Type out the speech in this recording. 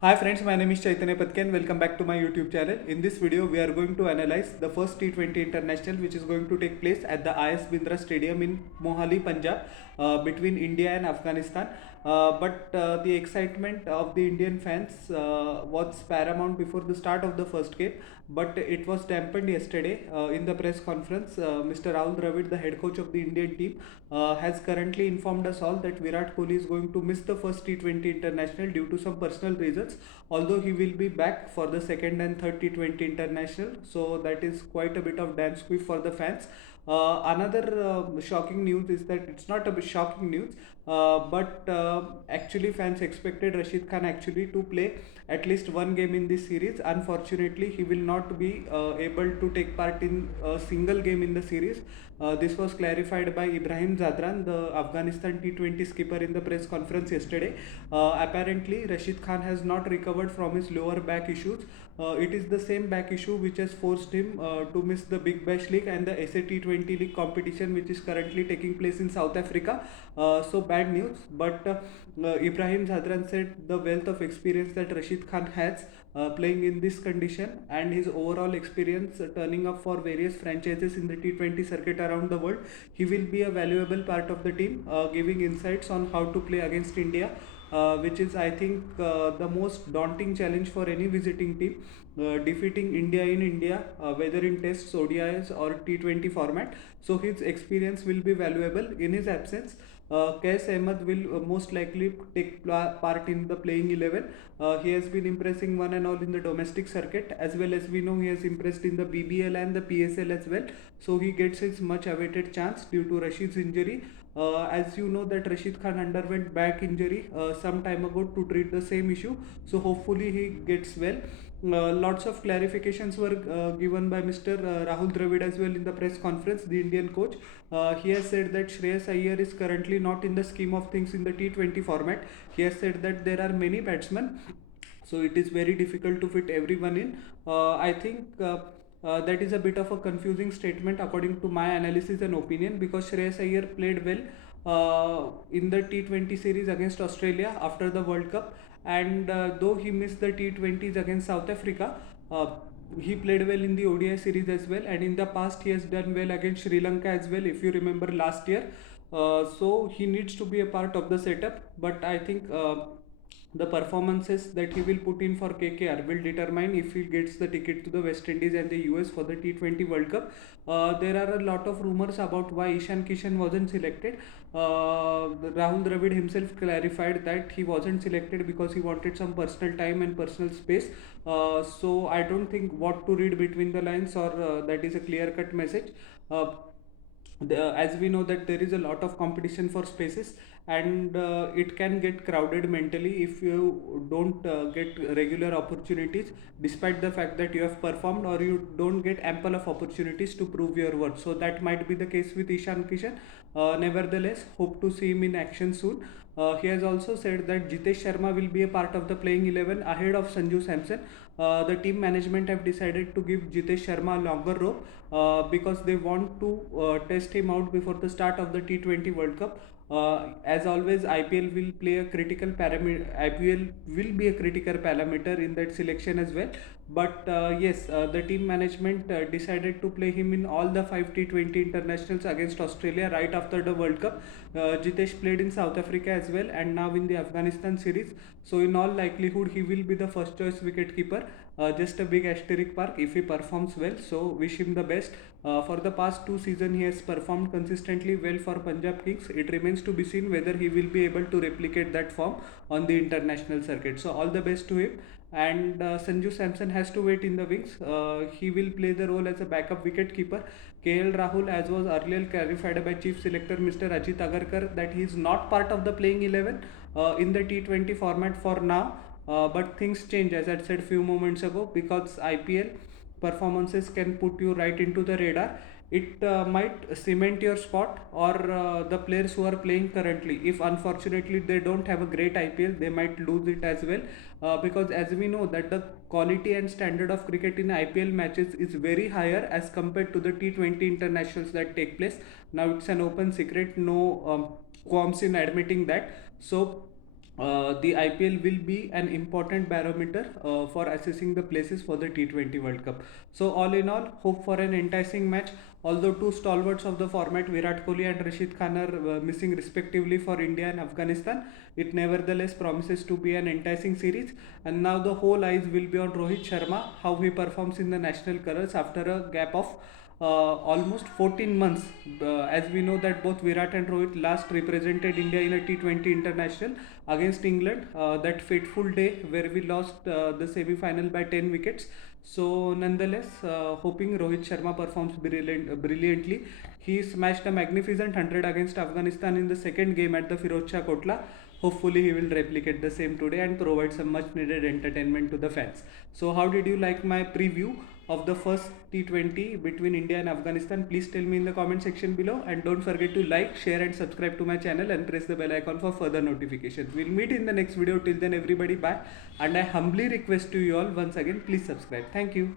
Hi friends, my name is Chaitanya Patke and welcome back to my YouTube channel. In this video, we are going to analyze the first T20 International which is going to take place at the IS Bindra Stadium in Mohali, Punjab between India and Afghanistan. But the excitement of the Indian fans was paramount before the start of the first game, but it was dampened yesterday in the press conference. Mr. Rahul Dravid, the head coach of the Indian team, has currently informed us all that Virat Kohli is going to miss the first T20 International due to some personal reasons, although he will be back for the second and third T20 International. So that is quite a bit of damn squeak for the fans. Another shocking news is that it's not a bit shocking news, but actually fans expected Rashid Khan actually to play at least one game in this series. Unfortunately, he will not be able to take part in a single game in the series. This was clarified by Ibrahim Zadran, the Afghanistan T20 skipper, in the press conference yesterday. Apparently, Rashid Khan has not recovered from his lower back issues. It is the same back issue which has forced him to miss the Big Bash League and the SA T20 League competition, which is currently taking place in South Africa. So bad news. But Ibrahim Zadran said the wealth of experience that Rashid Khan has playing in this condition and his overall experience turning up for various franchises in the T20 circuit around the world, he will be a valuable part of the team, giving insights on how to play against India, which is, I think, the most daunting challenge for any visiting team. Defeating India in India, whether in tests, ODIs, or T20 format. So his experience will be valuable. In his absence, Qais Ahmed will most likely take part in the playing 11. He has been impressing one and all in the domestic circuit, as well as we know he has impressed in the BBL and the PSL as well. So he gets his much awaited chance due to Rashid's injury. As you know that Rashid Khan underwent back injury some time ago to treat the same issue. So hopefully he gets well. Lots of clarifications were given by Mr. Rahul Dravid as well in the press conference, the Indian coach. He has said that Shreyas Iyer is currently not in the scheme of things in the T20 format. He has said that there are many batsmen, so it is very difficult to fit everyone in. I think that is a bit of a confusing statement according to my analysis and opinion, because Shreyas Iyer played well in the T20 series against Australia after the World Cup, and though he missed the T20s against South Africa, he played well in the ODI series as well, and in the past he has done well against Sri Lanka as well, if you remember last year. So he needs to be a part of the setup, but I think the performances that he will put in for KKR will determine if he gets the ticket to the West Indies and the US for the T20 World Cup. There are a lot of rumors about why Ishan Kishan wasn't selected. Rahul Dravid himself clarified that he wasn't selected because he wanted some personal time and personal space. So I don't think what to read between the lines, or that is a clear cut message. Uh, as we know that there is a lot of competition for spaces, and it can get crowded mentally if you don't get regular opportunities, despite the fact that you have performed, or you don't get ample of opportunities to prove your worth. So that might be the case with Ishan Kishan. Nevertheless, hope to see him in action soon. He has also said that Jitesh Sharma will be a part of the playing 11 ahead of Sanju Samson. The team management have decided to give Jitesh Sharma a longer rope because they want to test him out before the start of the T20 World Cup. As always, IPL will play a critical parameter. IPL will be a critical parameter in that selection as well. But yes, the team management decided to play him in all the 5 T20 internationals against Australia right after the World Cup. Jitesh played in South Africa as well, and now in the Afghanistan series. So in all likelihood, he will be the first choice wicket keeper. Just a big asterisk mark if he performs well. So wish him the best. For the past 2 seasons, he has performed consistently well for Punjab Kings. It remains to be seen whether he will be able to replicate that form on the international circuit. So all the best to him. And Sanju Samson has to wait in the wings. He will play the role as a backup wicket keeper. KL Rahul, as was earlier clarified by Chief Selector Mr. Ajit Agarkar, that he is not part of the playing 11 in the T20 format for now. But things change, as I said few moments ago, because IPL performances can put you right into the radar. It might cement your spot, or the players who are playing currently, if unfortunately they don't have a great IPL, they might lose it as well. Because as we know that the quality and standard of cricket in IPL matches is very higher as compared to the T20 internationals that take place. Now it's an open secret, no qualms in admitting that. So the IPL will be an important barometer for assessing the places for the T20 World Cup. So all in all, hope for an enticing match. Although two stalwarts of the format, Virat Kohli and Rashid Khan, are missing respectively for India and Afghanistan, it nevertheless promises to be an enticing series. And now the whole eyes will be on Rohit Sharma, how he performs in the national colours after a gap of almost 14 months. As we know that both Virat and Rohit last represented India in a T20 international against England, that fateful day where we lost the semi-final by 10 wickets. So nonetheless, hoping Rohit Sharma performs brilliantly. He smashed a magnificent 100 against Afghanistan in the second game at the Firoz Shah Kotla. Hopefully he will replicate the same today and provide some much needed entertainment to the fans. So how did you like my preview of the first T20 between India and Afghanistan? Please tell me in the comment section below, and don't forget to like, share and subscribe to my channel and press the bell icon for further notifications. We'll meet in the next video. Till then everybody, bye, and I humbly request to you all once again, please subscribe. Thank you.